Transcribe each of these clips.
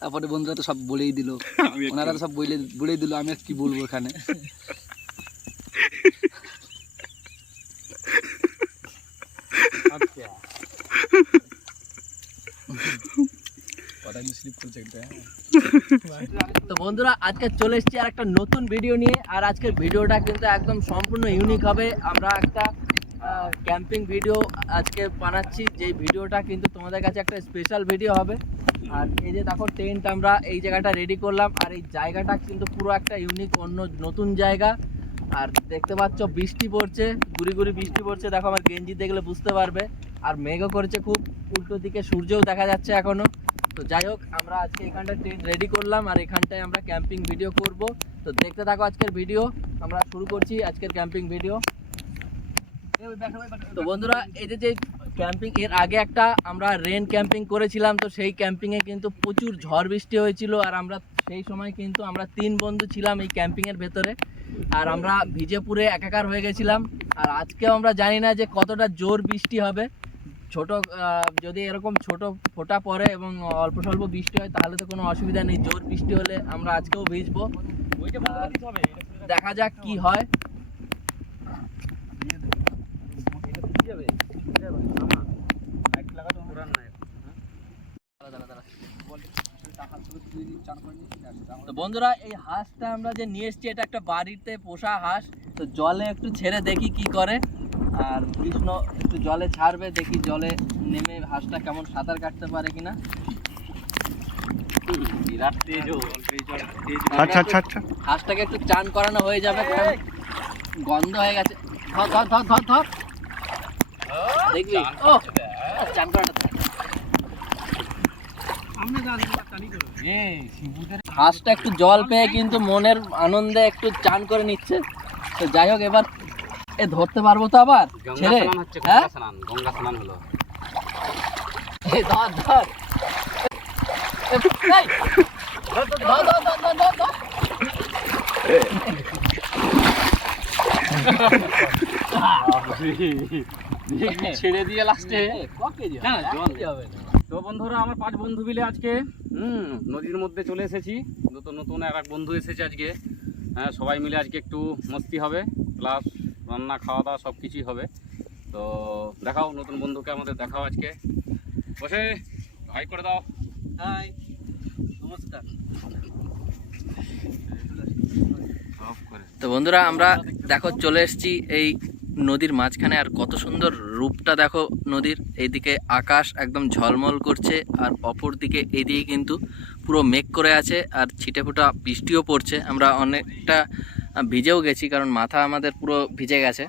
তারপরে বন্ধুরা তো সব বলেই দিল, ওনারা তো সব বলেই দিল, আমি আর কি বলবো এখানে। তো বন্ধুরা আজকে চলে এসেছি আর একটা নতুন ভিডিও নিয়ে। আর আজকের ভিডিওটা কিন্তু একদম সম্পূর্ণ ইউনিক হবে। আমরা একটা ক্যাম্পিং ভিডিও আজকে বানাচ্ছি, যেই ভিডিওটা কিন্তু তোমাদের কাছে একটা স্পেশাল ভিডিও হবে। আর এই যে দেখো টেন্ট আমরা এই জায়গাটা রেডি করলাম, আর এই জায়গাটা কিন্তু পুরো একটা ইউনিক অন্য নতুন জায়গা। আর দেখতে পাচ্ছ বৃষ্টি পড়ছে, গুড়ি গুড়ি বৃষ্টি পড়ছে, দেখো আমার গেঞ্জি দেখলে বুঝতে পারবে। আর মেঘও করেছে খুব, উল্টো দিকে সূর্যও দেখা যাচ্ছে এখনো। তো যাই হোক, আমরা আজকে এখানটা টেন্ট রেডি করলাম আর এখানটায় আমরা ক্যাম্পিং ভিডিও করব। তো দেখতে থাকো আজকের ভিডিও। আমরা শুরু করছি আজকের ক্যাম্পিং ভিডিও। তো বন্ধুরা এই যে ক্যাম্পিং, এর আগে একটা আমরা রেন ক্যাম্পিং করেছিলাম। তো সেই ক্যাম্পিংয়ে কিন্তু প্রচুর ঝড় বৃষ্টি হয়েছিল, আর আমরা সেই সময় কিন্তু আমরা 3 বন্ধু ছিলাম এই ক্যাম্পিংয়ের ভেতরে। আর আমরা ভিজে পুরে একাকার হয়ে গেছিলাম। আর আজকেও আমরা জানি না যে কতটা জোর বৃষ্টি হবে। যদি এরকম ছোট ফোঁটা পড়ে এবং অল্প স্বল্প বৃষ্টি হয় তাহলে তো কোনো অসুবিধা নেই। জোর বৃষ্টি হলে আমরা আজকেও ভিজবো, দেখা যাক কি হয়। তো বন্ধুরা এই হাঁসটা আমরা যে নিয়ে এসেছি, এটা একটা বাড়িতে পোষা হাঁস। তো জলে একটু ছেড়ে দেখি কি করে। আর কৃষ্ণ একটু জলে ছাড়বে, দেখি জলে নেমে হাঁসটা কেমন সাঁতার কাটতে পারে কিনা। বিরাট তেজ, আচ্ছা আচ্ছা আচ্ছা, হাঁসটাকে একটু চান করানো হয়ে যাবে, কারণ গন্ধ হয়ে গেছে। ধর ধর ধর ধর ধর, দেখবি ও চান করাটা। হাঁসটা একটু জল পেয়ে কিন্তু মনের আনন্দে একটু চান করে নিচ্ছে। তো যাই হোক, এবার ধরতে পারবো তো আবার ছেড়ে? হ্যাঁ, গঙ্গা স্নান হলো। ধর ধর, ছেড়ে দিয়ে লাস্টে হবে। তো বন্ধুরা আমার 5 বন্ধু মিলে আজকে নদীর মধ্যে চলে এসেছি। নতুন নতুন এক বন্ধু এসেছে আজকে। হ্যাঁ, সবাই মিলে আজকে একটু মস্তি হবে, প্লাস রান্না খাওয়া দাওয়া সব কিছুই হবে। তো দেখাও নতুন বন্ধুকে, আমাদের দেখাও আজকে। বসে হাই করে দাও। হাই, নমস্কার। তো বন্ধুরা আমরা দেখো চলে এসেছি এই নদীর মাঝখানে। আর কত সুন্দর রূপটা দেখো নদীর। এইদিকে আকাশ একদম ঝলমল করছে, আর অপর দিকে এইদিকে কিন্তু পুরো মেঘ করে আছে, আর ছিটেফোঁটা বৃষ্টিও পড়ছে। আমরা অনেকটা ভিজেও গেছি, কারণ মাথা আমাদের পুরো ভিজে গেছে।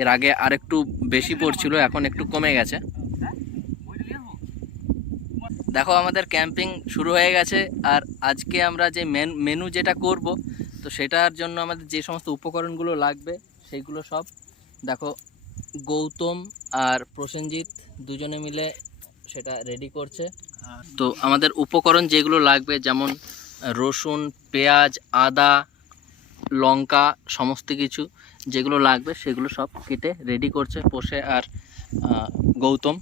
এর আগে আরেকটু বেশি পড়ছিল, এখন একটু কমে গেছে। দেখো আমাদের ক্যাম্পিং শুরু হয়ে গেছে। আর আজকে আমরা যে মেনু যেটা করব, তো সেটার জন্য আমাদের যে সমস্ত উপকরণগুলো লাগবে সেইগুলো সব দেখো গৌতম আর প্রসেনজিৎ দুজনে মিলে সেটা রেডি করছে। তো আমাদের উপকরণ যেগুলো লাগবে, যেমন রসুন, পেঁয়াজ, আদা, লঙ্কা, সমস্ত কিছু যেগুলো লাগবে সেগুলো সব কেটে রেডি করছে পোষে আর গৌতম।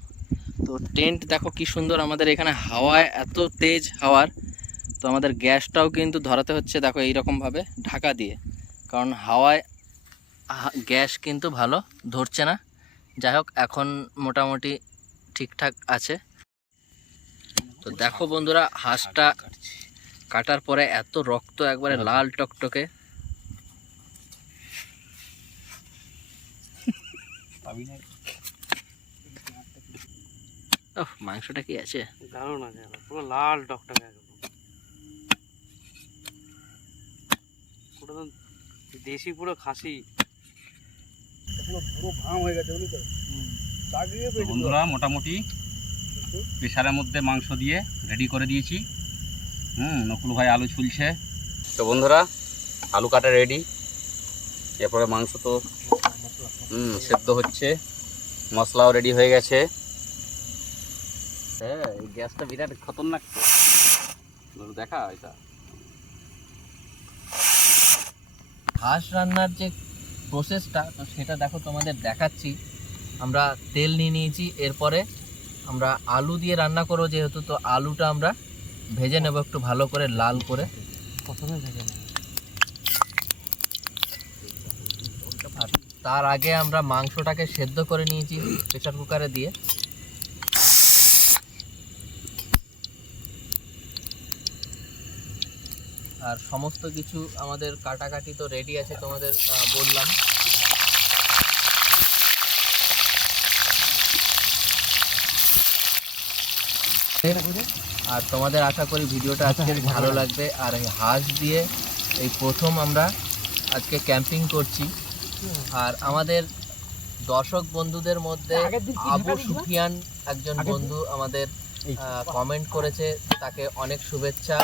তো টেন্ট দেখো কি সুন্দর আমাদের এখানে, হাওয়ায় এত তেজ হাওয়ার। তো আমাদের গ্যাসটাও কিন্তু ধরাতে হচ্ছে দেখো এইরকমভাবে ঢাকা দিয়ে, কারণ হাওয়ায় গ্যাস কিন্তু ভালো ধরছে না। যাই হোক, এখন মোটামুটি ঠিকঠাক আছে। তো দেখো বন্ধুরা, হাঁসটা কাটার পরে এত রক্ত, একবারে লাল টকটকে। মাংসটা কি আছে, দারুণ আছে, পুরো লাল টকটকে একদম। পুরো দেশি, পুরো খাসি। বন্ধুরা মোটামুটি প্রেসারের মধ্যে মাংস দিয়ে রেডি করে দিয়েছি। নকুল ভাই আলু ছুলছে। তো বন্ধুরা আলু কাটা রেডি, এরপরে মাংস তো সেদ্ধ হচ্ছে, মশলাও রেডি হয়ে গেছে। হ্যাঁ, এই গ্যাসটা বিরাট খতরনাক, দেখা এটা। হাঁস রান্নার যে প্রসেসটা, তো সেটা দেখো তোমাদের দেখাচ্ছি। আমরা তেল নিয়ে নিয়েছি। এরপরে আমরা আলু দিয়ে রান্না করবো যেহেতু, তো আলুটা আমরা ভেজে নেব একটু ভালো করে লাল করে। প্রথমে ভেজে নেব, আর তার আগে আমরা মাংসটাকে সেদ্ধ করে নিয়েছি প্রেসার কুকারে দিয়ে। আর সমস্ত কিছু আমাদের কাটাকাটি তো রেডি আছে, তোমাদের বললাম। আর তোমাদের আশা করি ভিডিওটা আজকে ভালো লাগবে। আর এই হাঁস দিয়ে এই প্রথম আমরা আজকে ক্যাম্পিং করছি। আর আমাদের দর্শক বন্ধুদের মধ্যে আবু সুফিয়ান একজন বন্ধু আমাদের কমেন্ট করেছে, তাকে অনেক শুভেচ্ছা।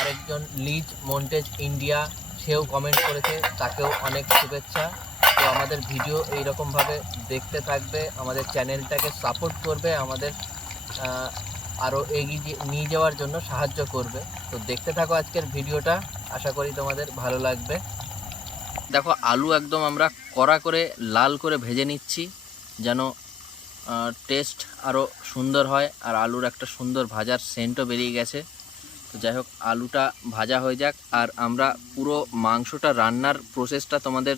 আরেকজন লিজ মন্টেজ ইন্ডিয়া, সেও কমেন্ট করেছে, তাকেও অনেক শুভেচ্ছা। তো আমাদের ভিডিও এইরকমভাবে দেখতে থাকবে, আমাদের চ্যানেলটাকে সাপোর্ট করবে, আমাদের আরও এগিয়ে নিয়ে যাওয়ার জন্য সাহায্য করবে। তো দেখতে থাকো আজকের ভিডিওটা, আশা করি তোমাদের ভালো লাগবে। দেখো আলু একদম আমরা কড়া করে লাল করে ভেজে নিচ্ছি, যেন টেস্ট আরও সুন্দর হয়। আর আলুর একটা সুন্দর ভাজার সেন্টও বেরিয়ে গেছে। তো যাই হোক, আলুটা ভাজা হয়ে যাক, আর আমরা পুরো মাংসটা রান্নার প্রসেসটা তোমাদের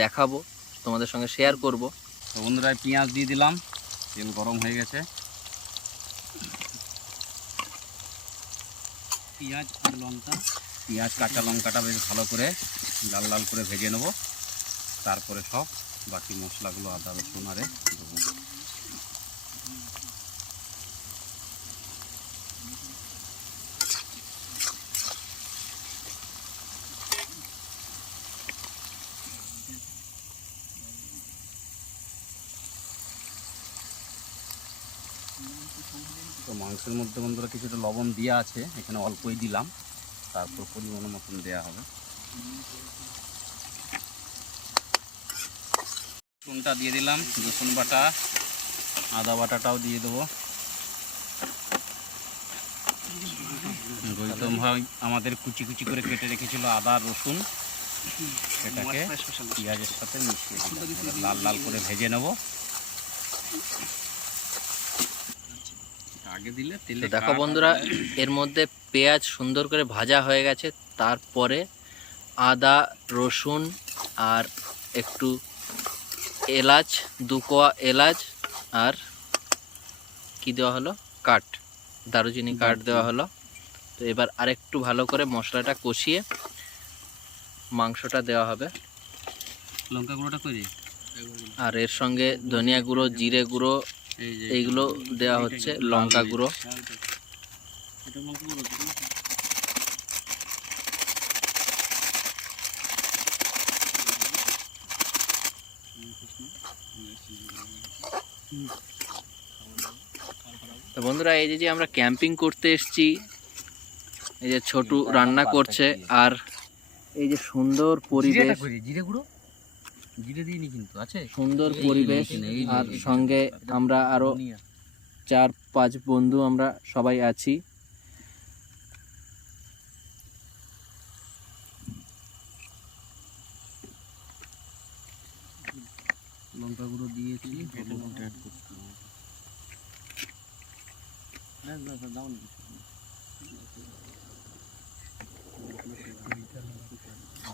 দেখাবো, তোমাদের সঙ্গে শেয়ার করব। তো বন্ধুরা পেঁয়াজ দিয়ে দিলাম, তেল গরম হয়ে গেছে। পেঁয়াজ আর লঙ্কা, পেঁয়াজ কাঁচা লঙ্কাটা বেশ ভালো করে লাল লাল করে ভেজে নেব। তারপরে সব বাকি মশলাগুলো আদা রসুন আরে দেবো। তো মাংসের মধ্যে বন্ধুরা কিছুটা লবণ দেওয়া আছে, এখানে অল্পই দিলাম, তারপর পরিমাণ মতন দেওয়া হবে। রসুনটা দিয়ে দিলাম, রসুন বাটা, আদা বাটাটাও দিয়ে দেবো। গৌতম ভাই আমাদের কুচি কুচি করে কেটে রেখেছিল আদা রসুন, সেটাকে পেঁয়াজের সাথে মিশিয়ে দিলাম, লাল লাল করে ভেজে নেব। আগে দিলে তেলে দেখো বন্ধুরা, এর মধ্যে পেঁয়াজ সুন্দর করে ভাজা হয়ে গেছে। তারপরে আদা রসুন আর একটু এলাচ, 2 কোয়া এলাচ, আর কি দেওয়া হলো, কাঠ, দারুচিনি কাঠ দেওয়া হলো। তো এবার আরেকটু ভালো করে মশলাটা কষিয়ে মাংসটা দেওয়া হবে। লঙ্কা গুঁড়োটা করে, আর এর সঙ্গে ধনিয়া গুঁড়ো, জিরে গুঁড়ো, এইগুলো দেওয়া হচ্ছে, লঙ্কা গুঁড়ো। তো বন্ধুরা, এই যে আমরা ক্যাম্পিং করতে এসেছি, এই যে ছোটু রান্না করছে, আর এই যে সুন্দর পরিবেশ, জিরে গুঁড়ো জিরে দিইনি কিন্তু আছে, সুন্দর পরিবেশ। আর সঙ্গে আমরা আরো 4-5 বন্ধু আমরা সবাই আছি। লঙ্কা গুঁড়ো দিয়েছি,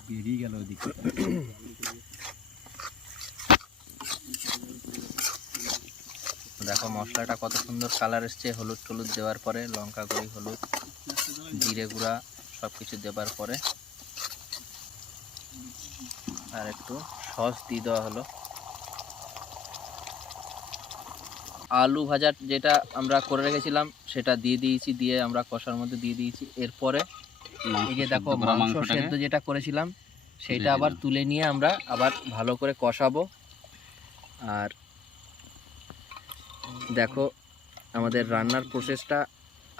বেরিয়ে গেল ওদিকে। দেখো মশলাটা কত সুন্দর কালার এসছে, হলুদ টলুদ দেওয়ার পরে, লঙ্কা গুঁড়ি, হলুদ, জিরে গুঁড়া সব কিছু দেওয়ার পরে, আর একটু সস দিয়ে দেওয়া হলো। আলু ভাজা যেটা আমরা করে রেখেছিলাম সেটা দিয়ে দিয়েছি, দিয়ে আমরা কষার মধ্যে দিয়ে দিয়েছি। এরপরে এই যে দেখো মাংস সেদ্ধ যেটা করেছিলাম সেটা আবার তুলে নিয়ে আমরা আবার ভালো করে কষাবো। আর দেখো আমাদের রান্নার প্রসেসটা।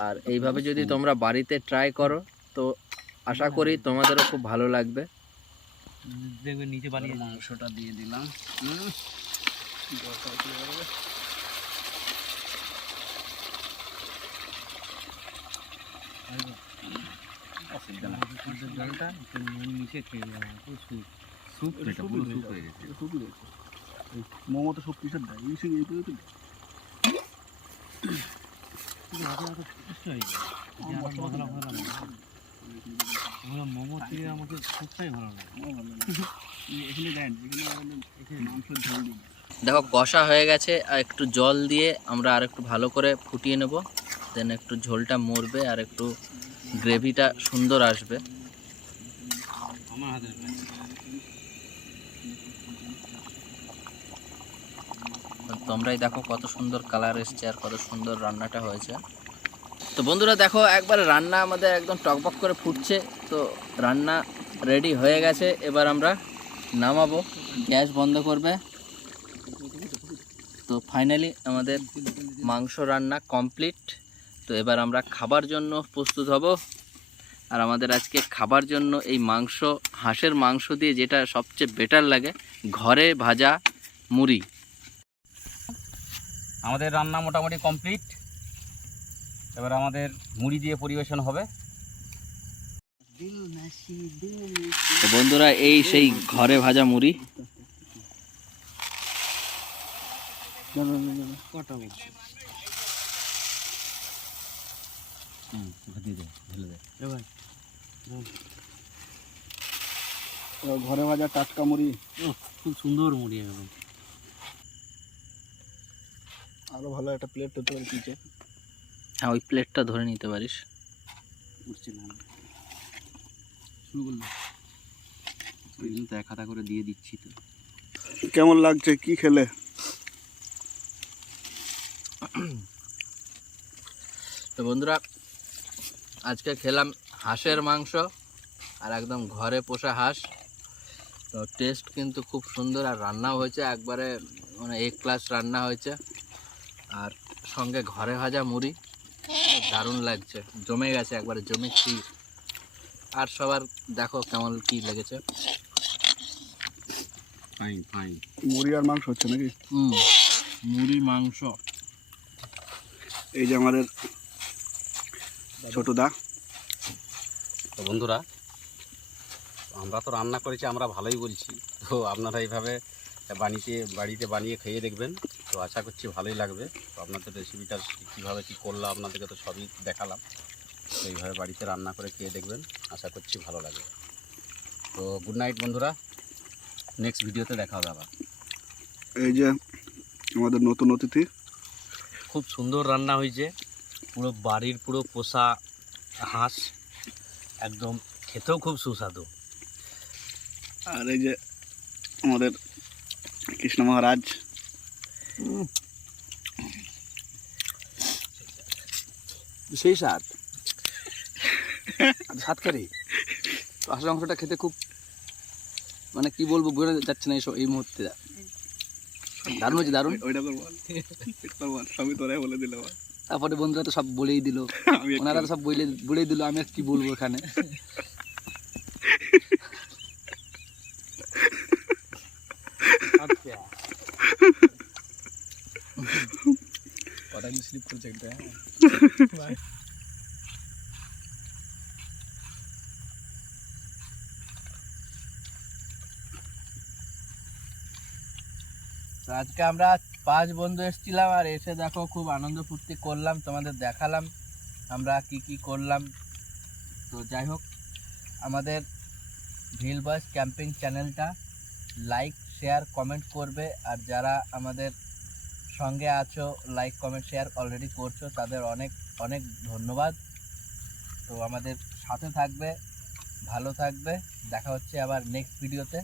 আর এইভাবে যদি তোমরা বাড়িতে ট্রাই করো তো আশা করি তোমাদেরও খুব ভালো লাগবে। দেখবে নিচে বানিয়ে মাংসটা দিয়ে দিলাম। জলটা নিচে খেয়ে যাবে, স্যুপ, এটা পুরো স্যুপ হয়ে গেছে। মোমো তো সব কিসের দেয় এই সঙ্গে এইগুলো তো মোমো থেকে আমাকে সবটাই ভালো লাগে। এখানে দেন এখানে মাংসের ঝোল দিন। দেখো কষা হয়ে গেছে, আর একটু জল দিয়ে আমরা আর একটু ভালো করে ফুটিয়ে নেব, দেন একটু ঝোলটা মরবে আর একটু গ্রেভিটা সুন্দর আসবে। আমার হাতের তোমরাই দেখো কত সুন্দর কালার এসছে আর কত সুন্দর রান্নাটা হয়েছে। তো বন্ধুরা দেখো একবার রান্না আমাদের একদম টকবক করে ফুটছে, তো রান্না রেডি হয়ে গেছে। এবার আমরা নামাবো, গ্যাস বন্ধ করবে। তো ফাইনালি আমাদের মাংস রান্না কমপ্লিট। তো এবার আমরা খাবার জন্য প্রস্তুত হব। আর আমাদের আজকে খাবার জন্য এই মাংস, হাঁসের মাংস দিয়ে যেটা সবচেয়ে বেটার লাগে, ঘরে ভাজা মুড়ি। আমাদের রান্না মোটামুটি কমপ্লিট। এবার আমাদের মুড়ি দিয়ে পরিবেশন হবে। তো বন্ধুরা এই সেই ঘরে ভাজা মুড়ি। কটা বলছি দিয়ে দে, ঢেলে দে। এ ভাই ঘরে ভাজা টাটকা মুড়ি, খুব সুন্দর মুড়ি একদম। আরো ভালো একটা প্লেট তো তোর কিচে হ্যাঁ, ওই প্লেটটা ধরে নিতে পারিস। উঠছে না, শুরু করলো। ওই জন্য তো এক হাতা করে দিয়ে দিচ্ছি। তো কেমন লাগছে কি খেলে? তো বন্ধুরা আজকে খেলাম হাঁসের মাংস, আর একদম ঘরে পোষা হাঁস। তো টেস্ট কিন্তু খুব সুন্দর, আর রান্নাও হয়েছে একবারে মানে এক ক্লাস রান্না হয়েছে। আর সঙ্গে ঘরে ভাজা মুড়ি, দারুণ লাগছে, জমে গেছে একবারে, জমে ক্ষীর। আর সবার দেখো কেমন কি লেগেছে। Fine fine. মুড়ি আর মাংস হচ্ছে নাকি? মুড়ি মাংস। এই যে আমাদের ছোট দা। তো বন্ধুরা, আমরা তো রান্না করেছি, আমরা ভালোই বলছি। তো আপনারা এইভাবে বাড়িতে বানিয়ে খেয়ে দেখবেন। তো আশা করছি ভালোই লাগবে। তো আপনাদের রেসিপিটা কীভাবে কী করলাম আপনাদেরকে তো সবই দেখালাম। তো এইভাবে বাড়িতে রান্না করে খেয়ে দেখবেন, আশা করছি ভালো লাগবে। তো গুড নাইট বন্ধুরা, নেক্সট ভিডিওতে দেখা হবে আবার। এই যে আমাদের নতুন অতিথি। খুব সুন্দর রান্না হয়েছে, পুরো বাড়ির পুরো পোষা হাঁস, একদম খেতেও খুব সুস্বাদু। আর এই যে আমাদের কৃষ্ণ মহারাজ। সেই স্বাদ, স্বাদকারী। হাঁসের মাংসটা খেতে খুব, মানে কি বলবো, বোঝা যাচ্ছে না এই মুহূর্তে। দারুণ হয়েছে, দারুণ। ওইটা করবো সবই তোরাই বলে দিল। তারপরে বন্ধুরা তো সব বলেই দিল, ওনারা তো সব বলেই দিল, আমি আর কি বলবো এখানে। কথা স্লিপ করছে একটা। তো আজকে আমরা 5 বন্ধু এসেছিলাম, আর এসে দেখো খুব আনন্দ ফুর্তি করলাম, তোমাদের দেখালাম আমরা কি কি করলাম। তো যাই হোক, আমাদের ভিল বয়েস ক্যাম্পিং চ্যানেলটা লাইক, শেয়ার, কমেন্ট করবে। আর যারা আমাদের সঙ্গে আছো, লাইক, কমেন্ট, শেয়ার অলরেডি করছো, তাদের অনেক অনেক ধন্যবাদ। তো আমাদের সাথে থাকবে, ভালো থাকবে। দেখা হচ্ছে আবার নেক্সট ভিডিওতে।